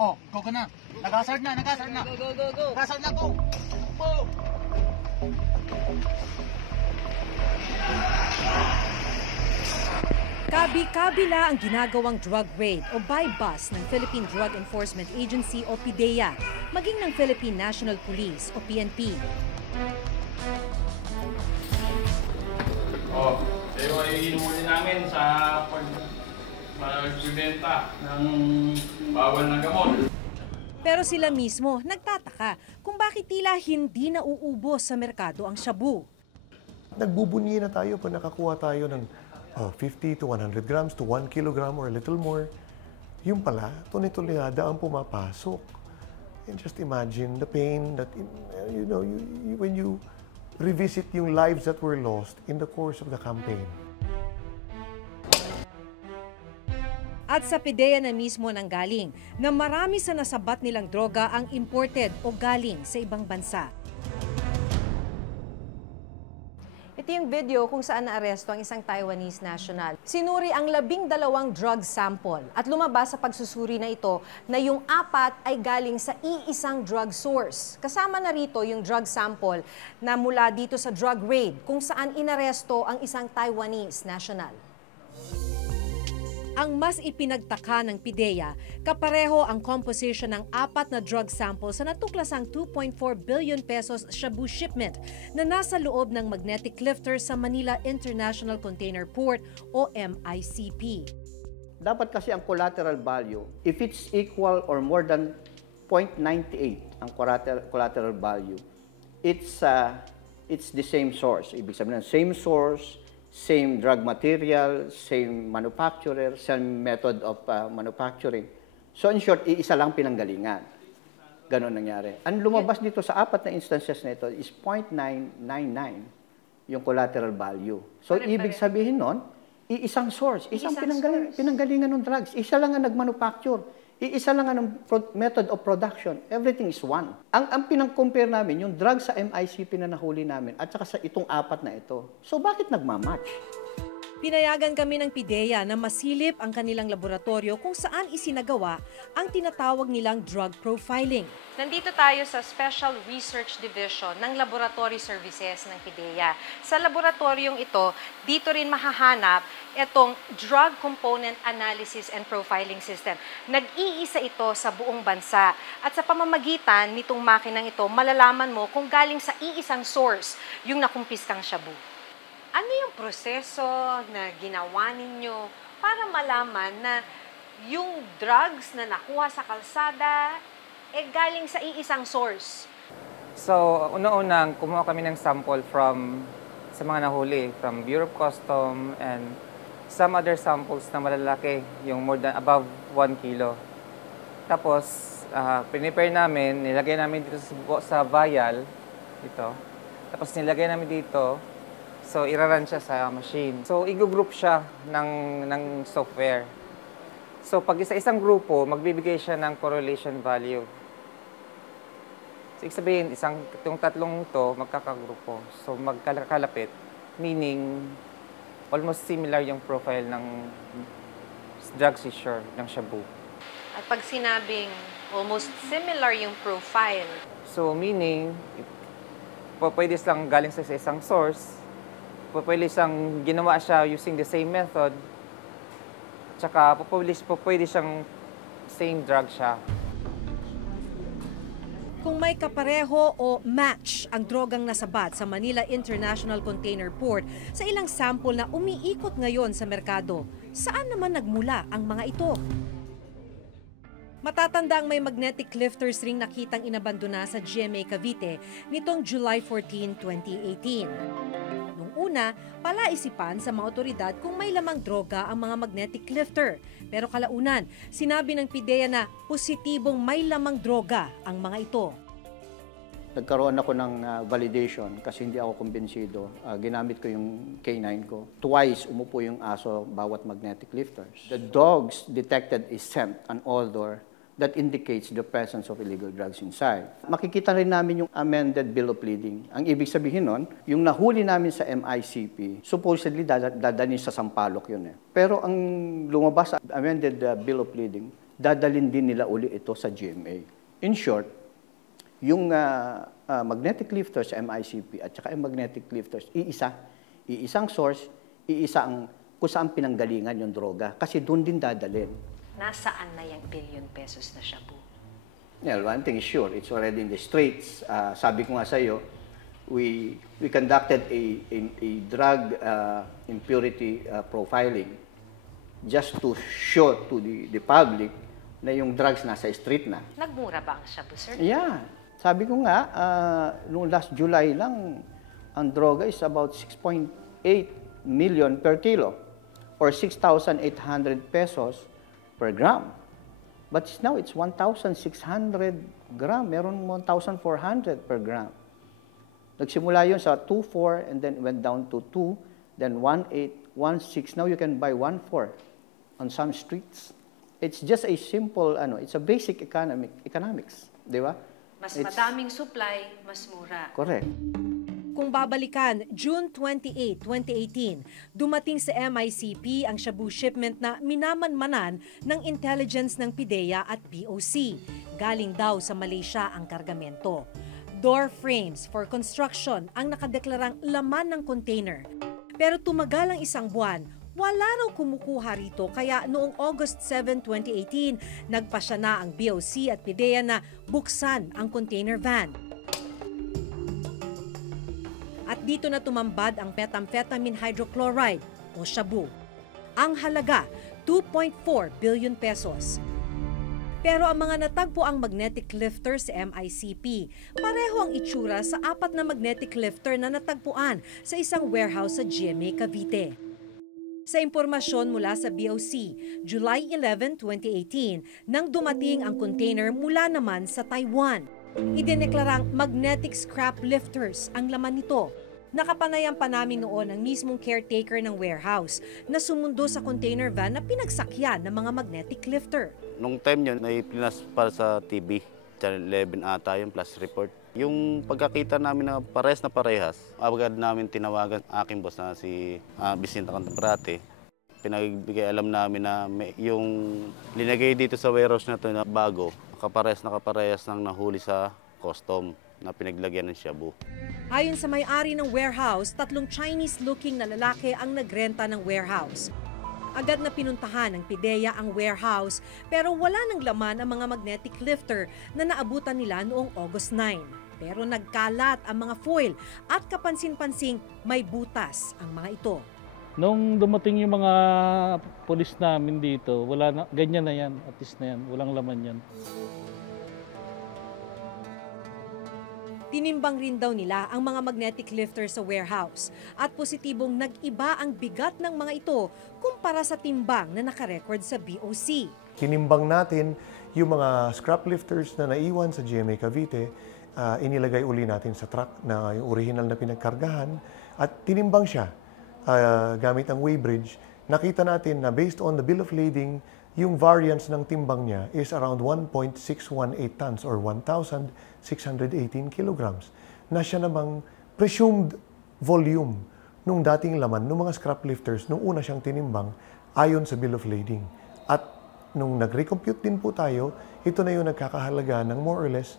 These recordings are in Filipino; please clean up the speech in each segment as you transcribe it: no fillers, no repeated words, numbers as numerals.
Oh, go ka na. Nag-hazard na. Go. Hazard na, go. Go. Kabi-kabila ang ginagawang drug raid o buy-bust ng Philippine Drug Enforcement Agency o PIDEA, maging ng Philippine National Police o PNP. Kayo ay hinuli namin sa pagbibenta ng bawal na gamot. Pero sila mismo nagtataka kung bakit tila hindi nauubos sa merkado ang shabu. Nagbubunyi na tayo pag nakakuha tayo ng 50 to 100 grams to 1 kilogram or a little more. Yung pala, tuloy-tuloyada ang pumapasok. And just imagine the pain that, when you revisit yung lives that were lost in the course of the campaign. At sa PIDEA na mismo nanggaling na marami sa nasabat nilang droga ang imported o galing sa ibang bansa. Ito yung video kung saan naaresto ang isang Taiwanese national. Sinuri ang 12 drug sample at lumabas sa pagsusuri na ito na yung 4 ay galing sa iisang drug source. Kasama na rito yung drug sample na mula dito sa drug raid kung saan inaresto ang isang Taiwanese national. Ang mas ipinagtaka ng PIDEA, kapareho ang composition ng 4 na drug samples sa natuklasang 2.4 billion pesos shabu shipment na nasa loob ng magnetic lifter sa Manila International Container Port o MICP. Dapat kasi ang collateral value, if it's equal or more than 0.98 ang collateral value, it's the same source. Ibig sabihin, same source, same drug material, same manufacturer, same method of manufacturing. So in short, iisa lang pinanggalingan. Ganon nangyari. Ang lumabas dito sa 4 na instances na ito is 0.999 yung collateral value. So ibig sabihin nun, iisang source, isang pinanggalingan ng drugs. Isa lang ang nagmanufacture. Iisa lang ang method of production. Everything is one. Ang pinang-compare namin, yung drug sa MICP na nahuli namin at saka sa itong 4 na ito. So bakit nagmamatch? Pinayagan kami ng PIDEA na masilip ang kanilang laboratorio kung saan isinagawa ang tinatawag nilang drug profiling. Nandito tayo sa Special Research Division ng Laboratory Services ng PIDEA. Sa laboratoryong ito, dito rin mahahanap itong Drug Component Analysis and Profiling System. Nag-iisa ito sa buong bansa. At sa pamamagitan nitong makinang ito, malalaman mo kung galing sa iisang source yung nakumpiskang shabu. Ano yung proseso na ginawa ninyo para malaman na yung drugs na nakuha sa kalsada galing sa iisang source? So, una-unang kumuha kami ng sample sa mga nahuli, from Bureau of Customs and some other samples na malalaki, yung more than above 1 kilo. Tapos, prepare namin, nilagay namin dito sa vial, ito. Tapos nilagay namin dito. So, iraran siya sa machine. So, i-group siya ng software. So, pag isa-isang grupo, magbibigay siya ng correlation value. So, ibig sabihin, itong tatlong to magkakagrupo. So, magkakalapit, meaning almost similar yung profile ng drug seizure ng shabu. At pag sinabing almost similar yung profile, so, meaning, pwede silang galing sa isang source, pwede siyang ginawa siya using the same method, tsaka pwede siyang same drug siya. kung may kapareho o match ang drogang nasabat sa Manila International Container Port sa ilang sample na umiikot ngayon sa merkado, saan naman nagmula ang mga ito? Matatanda ang may magnetic lifters ring nakitang inabandona sa GMA Cavite nitong July 14, 2018. Nung una, palaisipan sa mga otoridad kung may lamang droga ang mga magnetic lifter. Pero kalaunan, sinabi ng PIDEA na positibong may lamang droga ang mga ito. Nagkaroon ako ng validation kasi hindi ako kumbinsido. Ginamit ko yung K9 ko. Twice umupo yung aso bawat magnetic lifters. The dogs detected a scent, an odor, that indicates the presence of illegal drugs inside. Makikita rin namin yung amended bill of lading. Ang ibig sabihin nun, yung nahuli namin sa MICP, supposedly dadalhin sa Sampaloc yun eh. Pero ang lumabas sa amended bill of lading, dadalhin din nila uli ito sa GMA. In short, yung magnetic lifters sa MICP at saka yung magnetic lifters, iisang source, kung saan pinanggalingan yung droga. Kasi doon din dadalhin. Nasaan na yung billion pesos na shabu? Well, one thing is sure, it's already in the streets. Sabi ko nga sa iyo, we conducted a drug impurity profiling just to show to the public na yung drugs nasa street na. Nagmura ba ang shabu, sir? Yeah. Sabi ko nga, noong last July lang, ang droga is about 6.8 million per kilo or 6,800 pesos per gram. But now it's 1,600 gram. Meron 1,400 per gram. Nagsimula yun sa 2.4 and then went down to 2, then 1.8, 1.6. Now you can buy 1.4 on some streets. It's just a simple, it's a basic economics. Di ba? Mas madaming supply, mas mura. Correct. Kung babalikan, June 28, 2018, dumating sa MICP ang shabu shipment na minamanmanan ng intelligence ng PIDEA at POC. Galing daw sa Malaysia ang kargamento. Door frames for construction ang nakadeklarang laman ng container. Pero tumagal ang isang buwan, wala raw kumukuha rito kaya noong August 7, 2018, nagpasya na ang BOC at PIDEA na buksan ang container van. At dito na tumambad ang methamphetamine hydrochloride o shabu. Ang halaga, 2.4 billion pesos. Pero ang mga natagpo ang magnetic lifter sa MICP, pareho ang itsura sa 4 na magnetic lifter na natagpuan sa isang warehouse sa GMA Cavite. Sa impormasyon mula sa BOC, July 11, 2018, nang dumating ang container mula naman sa Taiwan. Idineklarang magnetic scrap lifters ang laman nito. Nakapanayam pa namin noon ang mismong caretaker ng warehouse na sumundo sa container van na pinagsakyan ng mga magnetic lifter. Nung time yun, may pinas para sa TV. Channel 11 ata yung plus report. Yung pagkakita namin na parehas, agad namin tinawagan aking boss na si Vicente Cantabrate. Pinagbigay alam namin na yung linagay dito sa warehouse na to na bago, kaparehas ng nahuli sa custom na pinaglagyan ng shabu. Ayon sa may-ari ng warehouse, 3 Chinese-looking na lalaki ang nagrenta ng warehouse. Agad na pinuntahan ng PIDEA ang warehouse pero wala ng laman ang mga magnetic lifter na naabutan nila noong August 9. Pero nagkalat ang mga foil at kapansin-pansing may butas ang mga ito. Nung dumating yung mga pulis namin dito, wala na, ganyan na yan, at least na yan, walang laman yan. Tinimbang rin daw nila ang mga magnetic lifter sa warehouse at positibong nag-iba ang bigat ng mga ito kumpara sa timbang na nakarecord sa BOC. Tinimbang natin yung mga scrap lifters na naiwan sa GMA Cavite, inilagay uli natin sa truck na yung original na pinagkargahan at tinimbang siya gamit ang weighbridge. Nakita natin na based on the bill of lading, yung variance ng timbang niya is around 1.618 tons or 1,618 kilograms na siya namang presumed volume nung dating laman ng mga scrap lifters nung una siyang tinimbang ayon sa bill of lading. At nung nag-recompute din po tayo, ito na yung nagkakahalaga ng more or less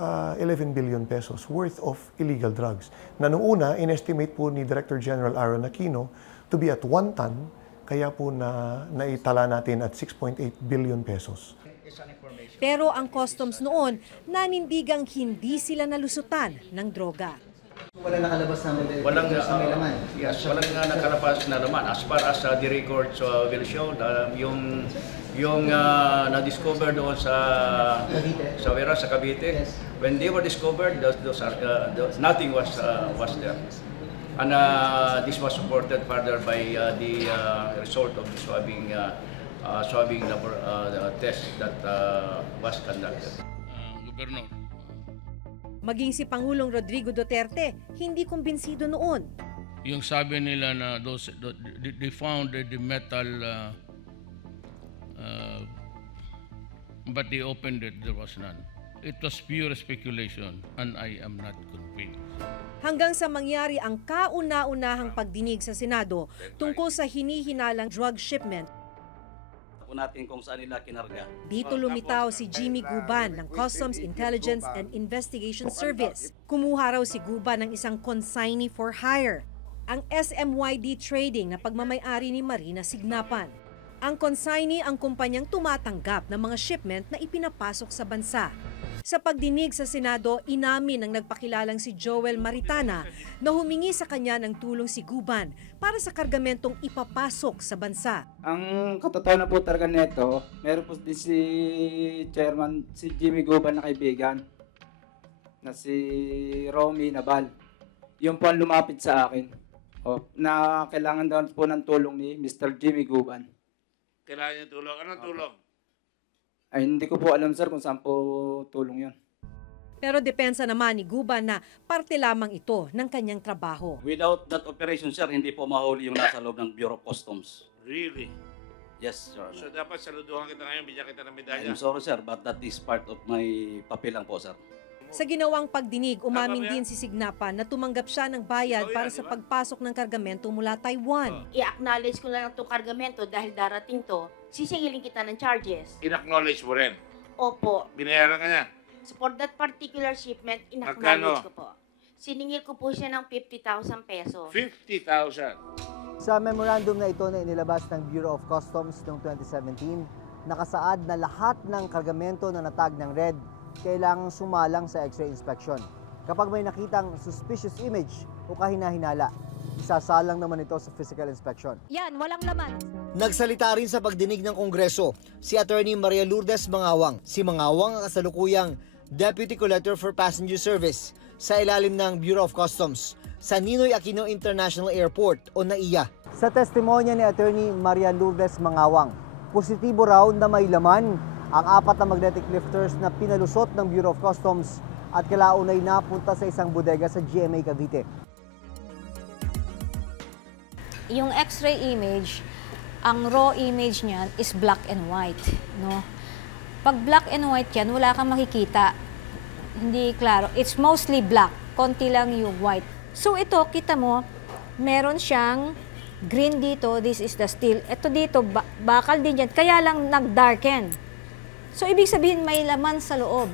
11 billion pesos worth of illegal drugs. Na nung una, in-estimate po ni Director General Aaron Aquino to be at 1 ton, kaya po naitala natin at 6.8 billion pesos. Pero ang customs noon, nanindigang hindi sila nalusutan ng droga. Walang nakalabas na Walang may laman. Yes, walang nakalabas na laman. As far as the records will show, yung na-discover doon sa warehouse sa Cavite, when they were discovered, nothing was there. And this was supported further by the result of the swabbing test that was conducted. Gobernador. Maging si Pangulong Rodrigo Duterte, hindi kumbinsido noon. Yung sabi nila na they found the metal but they opened it, there was none. It was pure speculation and I am not convinced. Hanggang sa mangyari ang kauna-unahang pagdinig sa Senado tungkol sa hinihinalang drug shipment po natin kung saan nila kinarga. Dito lumitaw si Jimmy Guban ng Customs Intelligence and Investigation Service. Kumuha raw si Guban ng isang consignee for hire, ang SMYD Trading na pagmamay-ari ni Marina Signapan. Ang consignee ang kumpanyang tumatanggap ng mga shipment na ipinapasok sa bansa. Sa pagdinig sa Senado, inamin ng nagpakilalang si Joel Maritana na humingi sa kanya ng tulong si Guban para sa kargamentong ipapasok sa bansa. Ang katotohanan po talaga nito, meron po din si Chairman, si Jimmy Guban na kaibigan, na si Romy Nabal. Yung po ang lumapit sa akin, na kailangan daw po ng tulong ni Mr. Jimmy Guban. Kailangan niya tulong. Anong tulong? Ay, hindi ko po alam sir kung saan po tulong yun. Pero depensa naman ni Guban na parte lamang ito ng kanyang trabaho. Without that operation, sir, hindi po mahuli yung nasa loob ng Bureau of Customs. Really? Yes, Your Honor. So dapat saluduhan kita ngayon, bigyan kita ng medalya. I'm sorry, sir, but that is part of my papel lang po, sir. Sa ginawang pagdinig, umamin din si Signapan na tumanggap siya ng bayad para sa pagpasok ng kargamento mula Taiwan. I-acknowledge ko lang itong kargamento dahil darating to, sisingilin kita ng charges. In-acknowledge mo rin? Opo. Binayaran ka niya? So for that particular shipment, in-acknowledge ko po. Siningil ko po siya ng 50,000 pesos. 50,000? Sa memorandum na ito na inilabas ng Bureau of Customs noong 2017, nakasaad na lahat ng kargamento na natag ng red kailangang sumalang sa X-ray inspection. Kapag may nakitang suspicious image o kahina-hinala, isasalang naman ito sa physical inspection. Yan, walang laman. Nagsalita rin sa pagdinig ng Kongreso si Attorney Maria Lourdes Mangawang. Si Mangawang ang kasalukuyang Deputy Collector for Passenger Service sa ilalim ng Bureau of Customs sa Ninoy Aquino International Airport o NAIA. Sa testimonya ni Attorney Maria Lourdes Mangawang, positibo raw na may laman ang 4 na magnetic lifters na pinalusot ng Bureau of Customs at kalaunay napunta sa isang bodega sa GMA Cavite. Yung X-ray image, ang raw image niyan is black and white, no? Pag black and white yan, wala kang makikita. Hindi klaro. It's mostly black. Konti lang yung white. So ito, kita mo, meron siyang green dito. This is the steel. Ito dito, bakal din yan. Kaya lang nag-darken. So, ibig sabihin, may laman sa loob.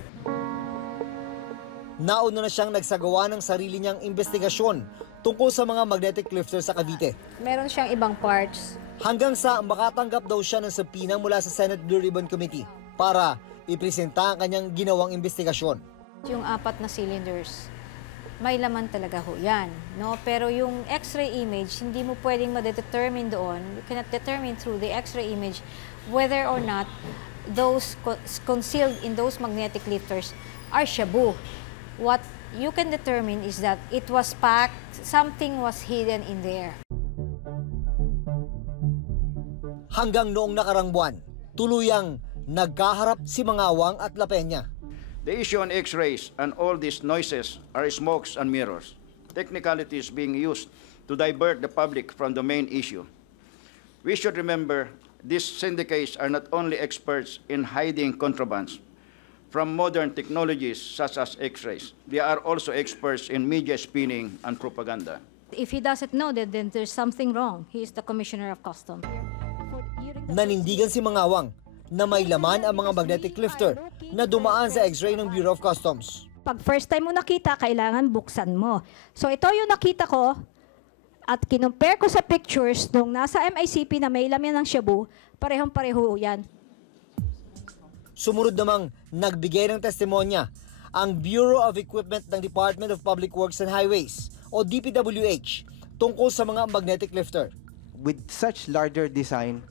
Nauna na siyang nagsagawa ng sarili niyang investigasyon tungkol sa mga magnetic lifters sa Cavite. Meron siyang ibang parts. Hanggang sa makatanggap daw siya ng subpoena mula sa Senate Blue Ribbon Committee para ipresenta ang kanyang ginawang investigasyon. Yung 4 na cylinders, may laman talaga ho yan. No? Pero yung X-ray image, hindi mo pwedeng ma-determine doon. You cannot determine through the X-ray image whether or not those concealed in those magnetic lifters are shabu. What you can determine is that it was packed, something was hidden in there. Hanggang noong nakarang buwan, tuluyang nagkaharap si Mangawang at La Peña. The issue on X-rays and all these noises are smokes and mirrors. Technicalities being used to divert the public from the main issue. We should remember these syndicates are not only experts in hiding contrabands from modern technologies such as X-rays. They are also experts in media spinning and propaganda. If he doesn't know that, then there's something wrong. He is the Commissioner of Customs. Nanindigan si Mangawang na may laman ang mga magnetic lifter na dumaan sa X-ray ng Bureau of Customs. Pag first time mo nakita, kailangan buksan mo. So ito yung nakita ko, at kinumpare ko sa pictures nung nasa MICP na may laman ng shabu, parehong-pareho yan. Sumunod namang nagbigay ng testimonya ang Bureau of Equipment ng Department of Public Works and Highways o DPWH tungkol sa mga magnetic lifter. With such larger design,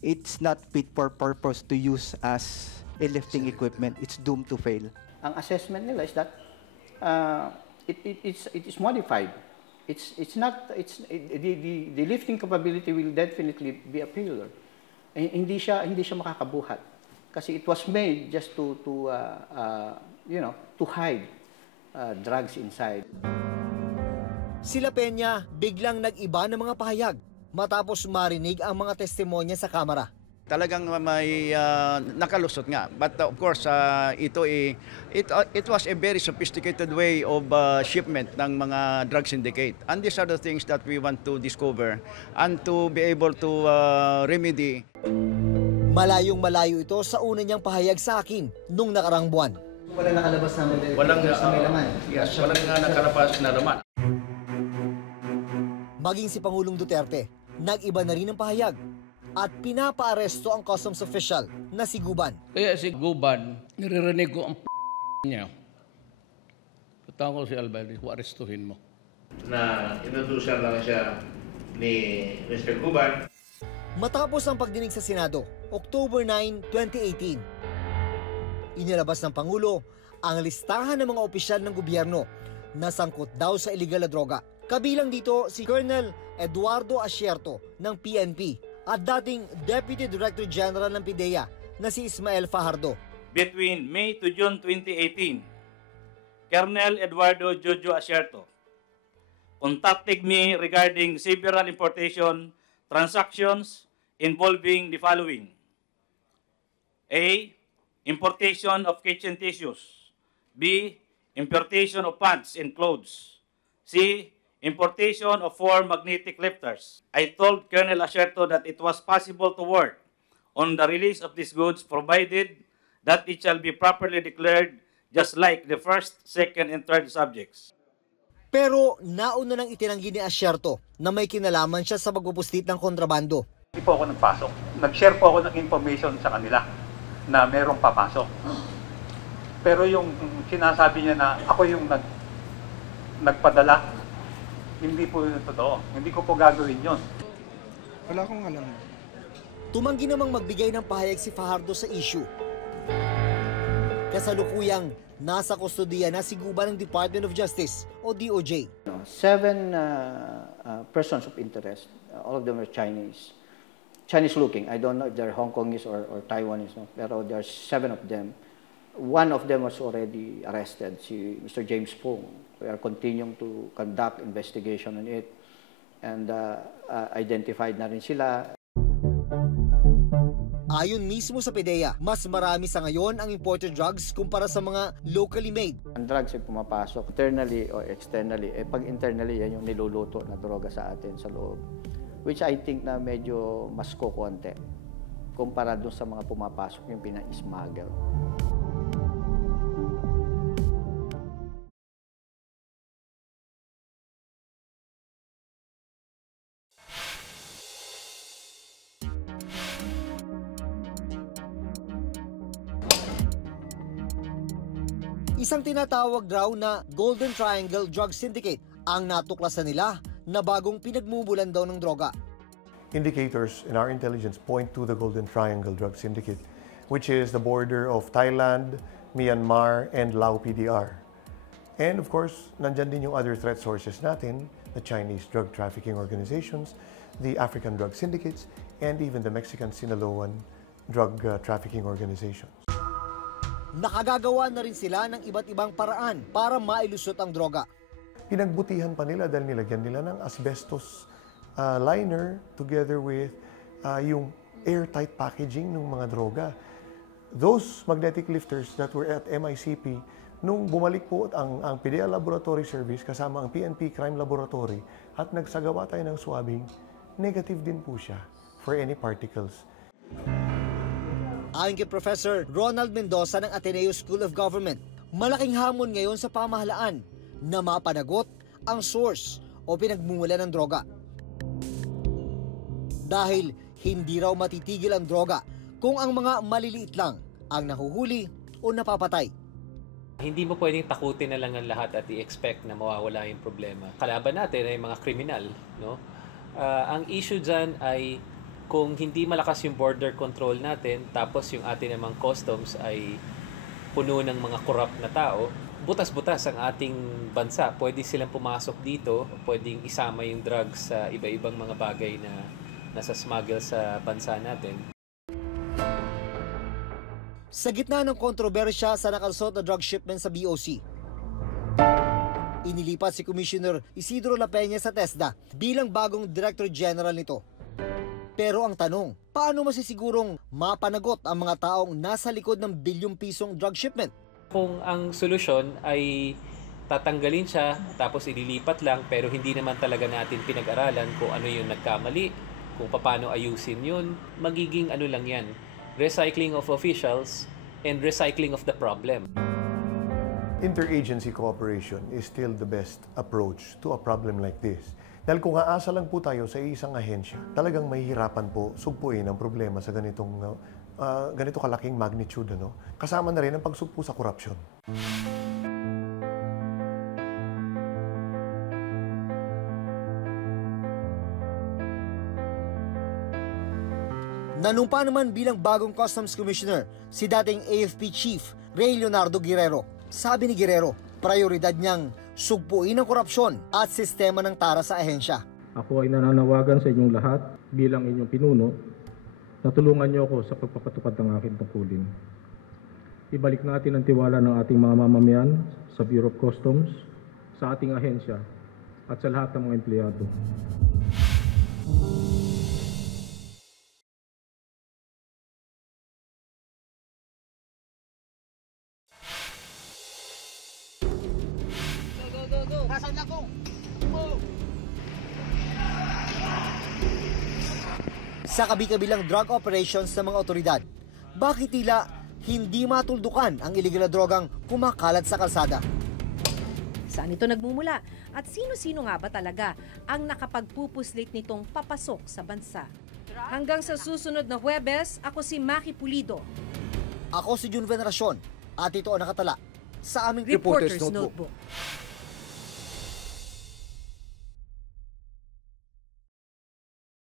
it's not fit for purpose to use as a lifting equipment. It's doomed to fail. Ang assessment nila is that it is modified. The lifting capability will definitely be a failure. Hindi siya makakabuhat kasi it was made just to hide drugs inside. Si La Peña biglang nag-iba ng mga pahayag matapos marinig ang mga testimonya sa kamera. Talagang may nakalusot nga. But of course, it was a very sophisticated way of shipment ng mga drug syndicate. And these are the things that we want to discover and to be able to remedy. Malayong-malayo ito sa una niyang pahayag sa akin nung nakarang buwan. Walang nakalabas na Walang may laman. Yes, walang nakalabas na laman. Maging si Pangulong Duterte, nag-iba na rin ang pahayag at pinapaaresto ang customs official na si Guban. Kaya si Guban, niririnig ko ang niya. Patawag ko si Albayde, arestuhin mo. Na inutusan lang siya ni Mr. Guban. Matapos ang pagdinig sa Senado, October 9, 2018, inilabas ng Pangulo ang listahan ng mga opisyal ng gobyerno na sangkot daw sa iligal na droga. Kabilang dito si Colonel Eduardo Asierto ng PNP at dating Deputy Director General ng PIDEA na si Ismael Fajardo. Between May to June 2018, Colonel Eduardo Jojo Asierto contacted me regarding several importation transactions involving the following: A. Importation of kitchen tissues. B. Importation of pants and clothes. C. Importation of 4 magnetic lifters. I told Colonel Asierto that it was possible to work on the release of these goods provided that it shall be properly declared just like the first, second, and third subjects. Pero nauna nang itinanggi ni Asierto na may kinalaman siya sa pagpupuslit ng kontrabando. Hindi po ako nagpasok. Nag-share po ako ng information sa kanila na merong papasok. Pero yung sinasabi niya na ako yung nagpadala, hindi po yun totoo. Hindi ko po gagawin yun. Wala akong alam. Tumanggi namang magbigay ng pahayag si Fajardo sa issue. Kasalukuyang nasa kustodiya na si Guban ng Department of Justice o DOJ. 7 persons of interest, all of them are Chinese looking. I don't know if they're Hong Kongese or Taiwanese, no? Pero there are 7 of them. One of them was already arrested, si Mr. James Fong. We are continuing to conduct investigation on it and identified na rin sila. Ayon mismo sa PIDEA, mas marami sa ngayon ang imported drugs kumpara sa mga locally made. Ang drugs ay pumapasok internally or externally. Pag internally, yan yung niluluto na droga sa atin sa loob. Which I think na medyo mas kukonti kumpara doon sa mga pumapasok yung pina-smuggle. Isang tinatawag raw na Golden Triangle Drug Syndicate ang natuklasan nila na bagong pinagmumulan daw ng droga. Indicators in our intelligence point to the Golden Triangle Drug Syndicate, which is the border of Thailand, Myanmar, and Lao PDR. And of course, nandyan din yung other threat sources natin, the Chinese drug trafficking organizations, the African drug syndicates, and even the Mexican Sinaloan drug trafficking organizations. Nakagagawa na rin sila ng iba't ibang paraan para mailusot ang droga. Pinagbutihan pa nila dahil nilagyan nila ng asbestos liner together with yung airtight packaging ng mga droga. Those magnetic lifters that were at MICP, nung bumalik po ang PIDEA Laboratory Service kasama ang PNP Crime Laboratory at nagsagawa tayo ng swabbing, negative din po siya for any particles. Ayon kay Professor Ronald Mendoza ng Ateneo School of Government, malaking hamon ngayon sa pamahalaan na mapanagot ang source o pinagmumula ng droga. Dahil hindi raw matitigil ang droga kung ang mga maliliit lang ang nahuhuli o napapatay. Hindi mo pwedeng takutin na lang ang lahat at i-expect na mawawala yung problema. Kalaban natin ay mga kriminal, no? Ang issue dyan ay kung hindi malakas yung border control natin, tapos yung atin namang customs ay puno ng mga corrupt na tao, butas-butas ang ating bansa. Pwede silang pumasok dito, pwedeng isama yung drugs sa iba-ibang mga bagay na nasa smuggle sa bansa natin. Sa gitna ng kontrobersya sa nakalusot na drug shipment sa BOC, inilipat si Commissioner Isidro La Peña sa TESDA bilang bagong Director General nito. Pero ang tanong, paano masisigurong mapanagot ang mga taong nasa likod ng bilyong pisong drug shipment? Kung ang solusyon ay tatanggalin siya tapos ililipat lang pero hindi naman talaga natin pinag-aralan kung ano yung nagkamali, kung paano ayusin yun, magiging ano lang yan, recycling of officials, and recycling of the problem. Interagency cooperation is still the best approach to a problem like this. Dahil kung aasa lang po tayo sa isang ahensya, talagang mahihirapan po sugpuin ang problema sa ganito kalaking magnitude. Kasama na rin ang pagsugpo sa korupsyon. Nanumpa naman bilang bagong Customs Commissioner si dating AFP Chief Ray Leonardo Guerrero. Sabi ni Guerrero, prioridad niyang sugpuin ang korupsyon at sistema ng tara sa ahensya. Ako ay nananawagan sa inyong lahat bilang inyong pinuno na tulungan niyo ako sa pagpapatupad ng aking tungkulin. Ibalik natin ang tiwala ng ating mga mamamayan sa Bureau of Customs, sa ating ahensya at sa lahat ng mga empleyado. Sa kabi-kabilang drug operations ng mga otoridad, bakit tila hindi matuldukan ang illegal na drogang kumakalat sa kalsada? Saan ito nagmumula? At sino-sino nga ba talaga ang nakapagpupuslit nitong papasok sa bansa? Hanggang sa susunod na Huwebes, ako si Maki Pulido. Ako si Jun Veneracion at ito ang nakatala sa aming Reporter's Notebook.